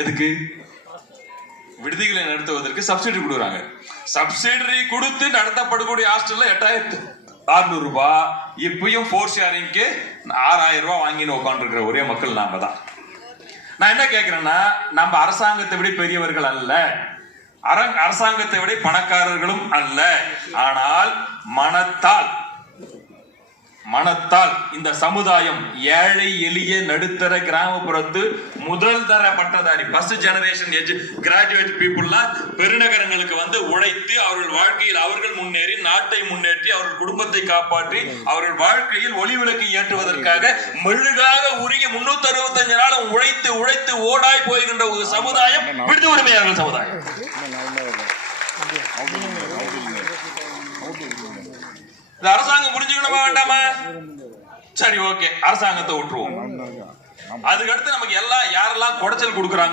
எதுக்கு? விடுதிகளை நடத்துவதற்கு சப்சிடி கொடுக்குறாங்க. சப்சிடி கொடுத்து நடத்தப்படக்கூடிய ஹாஸ்டல்ல 8,600 ரூபாய். இப்பயும் 4 ஷேரிங்க்கு 6,000 ரூபாய் வாங்கின்னு உட்காந்துருக்கிற ஒரே மக்கள் நாம தான். நான் என்ன கேட்கிறேன்னா, நம்ம அரசாங்கத்தை விட பெரியவர்கள் அல்ல, அரசாங்கத்தை விட பணக்காரர்களும் அல்ல. ஆனால் மனத்தால் இந்த சமுதாயம் ஏழை எளிய நடுத்தர கிராமப்புறத்து முதல் தர பட்டதாரி ஃபர்ஸ்ட் ஜெனரேஷன் கிராஜுவேட் பீப்புள்லாம் பெருநகரங்களுக்கு வந்து உழைத்து அவர்கள் வாழ்க்கையில் அவர்கள் முன்னேறி நாட்டை முன்னேற்றி அவர்கள் குடும்பத்தை காப்பாற்றி அவர்கள் வாழ்க்கையில் ஒளி விளக்கு ஏற்றுவதற்காக மெழுகாக உருகி 365 நாளும் உழைத்து ஓடாய் போகின்ற ஒரு சமுதாயம் விடுதி உரிமையாளர்கள் சமுதாயம். அரசாங்கம் புரிஞ்சுக்கணுமா வேண்டாமா? சரி, ஓகே, அரசாங்கத்தை விட்டுருவோம். அதுக்கடுத்து நமக்கு எல்லாம் யாரெல்லாம் குடைச்சல் கொடுக்குறாங்க